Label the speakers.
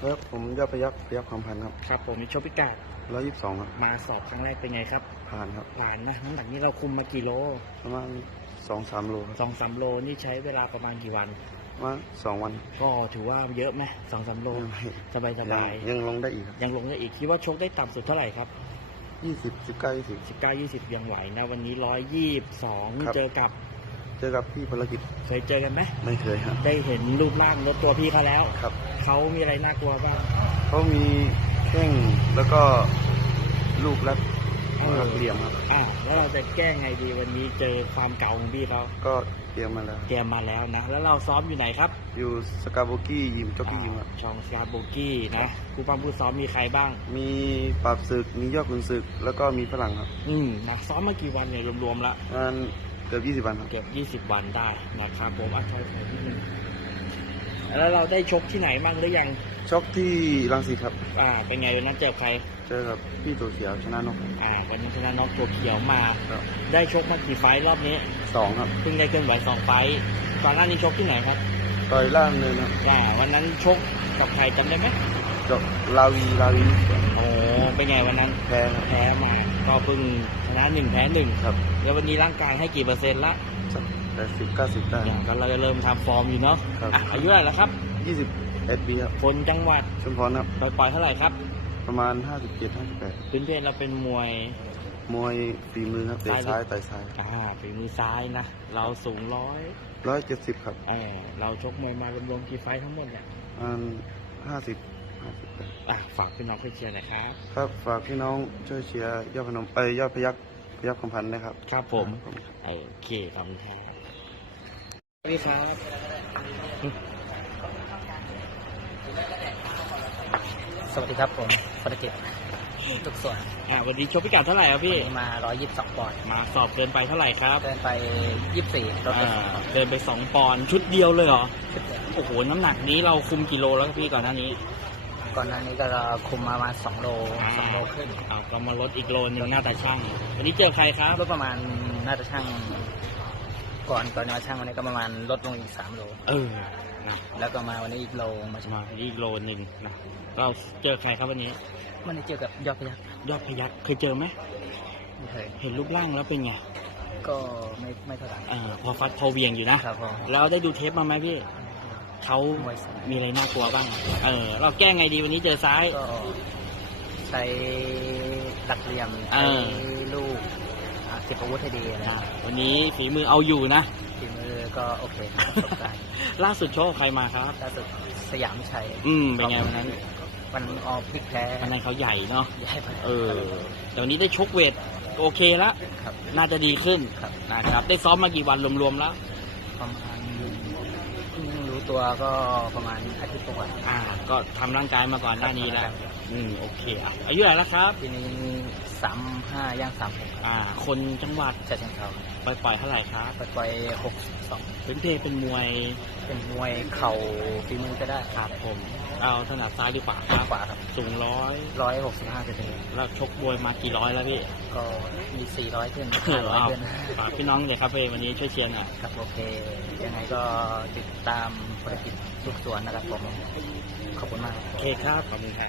Speaker 1: ครับผมยอดพยัคฆ์ความพันครับ
Speaker 2: ครับผมมีโชคพิกัด
Speaker 1: 122ครับ
Speaker 2: มาสอบครั้งแรกเป็นไงครับ
Speaker 1: ผ่านครับ
Speaker 2: ผ่านนะน้ำหนักนี้เราคุมมากี่โล
Speaker 1: ประมาณ2-3 โลครับ
Speaker 2: 2-3 โลนี่ใช้เวลาประมาณกี่วัน
Speaker 1: ประมาณ2 วัน
Speaker 2: ก็ถือว่าเยอะไหม2-3 โลสบาย
Speaker 1: ยังลงได้อีกครับ
Speaker 2: ยังลงได้อีกคิดว่าชกได้ต่ำสุดเท่าไหร่ครับ
Speaker 1: 20 19 20
Speaker 2: ยังไหวนะวันนี้122นี่
Speaker 1: ครับ
Speaker 2: เจอกับ
Speaker 1: พี่ภารกิจ
Speaker 2: เคยเจอกันไหม
Speaker 1: ไม่เคยครับ
Speaker 2: ได้เห็นรูปร่างลดตัวพี่เขาแล้ว
Speaker 1: ครับ
Speaker 2: เขามีอะไรน่ากลัวบ้าง
Speaker 1: เขามีแข้งแล้วก็ลูกและเหลี่ยมครับ
Speaker 2: แล้วเราจะแก้ไงดีวันนี้เจอความเก่าของพี่เขา
Speaker 1: ก็เตรียมมาแล้ว
Speaker 2: นะแล้วเราซ้อมอยู่ไหนครับ
Speaker 1: อยู่สกาโบกี้ยิมจ็อกกี้ยิมครับ
Speaker 2: ช่องสกาโบกี้นะครูปั้มผู้ซ้อมมีใครบ้าง
Speaker 1: มีปราบศึกมียอดขุนศึกแล้วก็มีฝรั่งครับ
Speaker 2: นะซ้อมมากี่วันเนี่ยรวมๆแล้ว
Speaker 1: งานเกือบ20 วันครับ
Speaker 2: เกือบ20 วันได้นะครับผมอัดชอยขอนิดนึงแล้วเราได้ชกที่ไหนบ้างหรือยัง
Speaker 1: ชกที่รังสิตครับ
Speaker 2: เป็นไงวันนั้นเจอใคร
Speaker 1: เจอกับพี่ตัวเขียวชนะนก
Speaker 2: วันนี้ชนะนกตัวเขียวมาได้ชกมากี่ไฟต์รอบนี้
Speaker 1: 2ครับ
Speaker 2: เพิ่งได้เคลื่อนไหว2ไฟต์ก่อนหน้านี้ชกที่ไหนครับ
Speaker 1: ต่อยล่างเลยนะ
Speaker 2: วันนั้นชกกับใครจำได้ไหม
Speaker 1: กับลาวี
Speaker 2: โอ้เป็นไงวันนั้นแพ้มาก็เพิ่งชนะ1แพ้1
Speaker 1: ครับ
Speaker 2: แล้ววันนี้ร่างกายให้กี่เปอร์เซ็นต์ละ
Speaker 1: 80-90ได้
Speaker 2: ก็เราจะเริ่มทำฟอร์มอยู่เนาะอายุเท่าไหร่แล้วครับ
Speaker 1: 21 ปีครับ
Speaker 2: คนจังหวัด
Speaker 1: ชุมพรครับ
Speaker 2: ปล่อยเท่าไหร่ครับ
Speaker 1: ประมาณ57-58
Speaker 2: พื้นเพเราเป็นมวย
Speaker 1: ฝีมือครับเตะซ้ายต่อยซ้าย
Speaker 2: ฝีมือซ้ายนะเราสูง
Speaker 1: 170ครับ
Speaker 2: เราชกมวยมารวมๆกี่ไฟทั้งหมดเนี่ย
Speaker 1: 50-58
Speaker 2: ฝากพี่น้องช่วยเชียร์หน่อยครับ
Speaker 1: ครับฝากพี่น้องช่วยเชียร์ยอดพยัคฆ์คำพันธ์นะครับ
Speaker 2: ครับผมโอเคขอบคุณครับพี่ครับ
Speaker 3: สวัสดีครับผมภารกิจทุกส่วน
Speaker 2: วันนี้ชกพิกัดเท่าไหร่ครับพี่
Speaker 3: มา122 ปอนด์
Speaker 2: มาสอบเดินไปเท่าไหร่ครับ
Speaker 3: เดินไป24
Speaker 2: เดินไป2 ปอนด์ชุดเดียวเลยเหรอโอ้โหน้ำหนักนี้เราคุมกิโลแล้วพี่ก่อนหน้านี้
Speaker 3: ก็คุมมา2 โลขึ้น
Speaker 2: ก็มาลดอีกโลนึงหน้าตาช่างวันนี้เจอใครครับ
Speaker 3: ลดประมาณหน้าตาช่างก่อนมาช่างวันนี้ก็ประมาณลดลงอีก3 โล
Speaker 2: นะ
Speaker 3: แล้วก็มาวันนี้อีกโลมา
Speaker 2: อีกโลนึงนะเราเจอใครครับวันนี้
Speaker 3: เจอกับยอดพยั
Speaker 2: คฆ์เคยเจอไหม
Speaker 3: ไม่เคย
Speaker 2: เห็นรูปร่างแล้วเป็นไง
Speaker 3: ก็ไม่เท่าไหร่
Speaker 2: พอฟัดพอเวียงอยู่นะครับแล้วได้ดูเทปมาไหมพี่เขามีอะไรน่ากลัวบ้างเราแก้ไงดีวันนี้เจอซ้าย
Speaker 3: ก็ใช้ตักเหลี่ยมลูกเก็บอาวุธให้ดีนะ
Speaker 2: วันนี้ฝีมือเอาอยู่นะ
Speaker 3: ฝีมือก็โอเค
Speaker 2: ล่าสุดโชคใครมาครับ
Speaker 3: ล่าสุดสยามชัย
Speaker 2: เป็นไงวันนั้น
Speaker 3: มันออกพลิกแพ้
Speaker 2: วันนั้นเขาใหญ่เนาะเดี๋ยวนี้ได้ชกเวทโอเคแล้วน่าจะดีขึ้นนะครับได้ซ้อมมากี่วันรวมๆแล้ว
Speaker 3: ประมาณรู้ตัวก็ประมาณอาทิตย์กว่า
Speaker 2: ก็ทำร่างกายมาก่อนหน้านี้แล้วโอเคอายุเท่าไหร่แล้วครับ
Speaker 3: ปีนี้35ย่าง36
Speaker 2: คนจังหวัด
Speaker 3: ฉะเชิงเทรา
Speaker 2: ปล่อยเท่าไหร่ครับ
Speaker 3: ปล่อย62
Speaker 2: เป็นเป็นม
Speaker 3: วยเข่าฝีมือก็ได้
Speaker 2: ครับผมเอาถนัดซ้ายหรือขวา
Speaker 3: ครับ
Speaker 2: สูง
Speaker 3: 165เซนติเมตร
Speaker 2: แล้วชกมวยมากี่ร้อยแล้วพี่
Speaker 3: ก็มี400ขึ้น
Speaker 2: 500ขึ้นพี่น้องเลยครับวันนี้ช่วยเชียร์หน่อย
Speaker 3: ครับโอเคยังไงก็ติดตามภารกิจทุกส่วนนะครับผมขอบคุณมาก
Speaker 2: โอเคครับขอบคุณครับ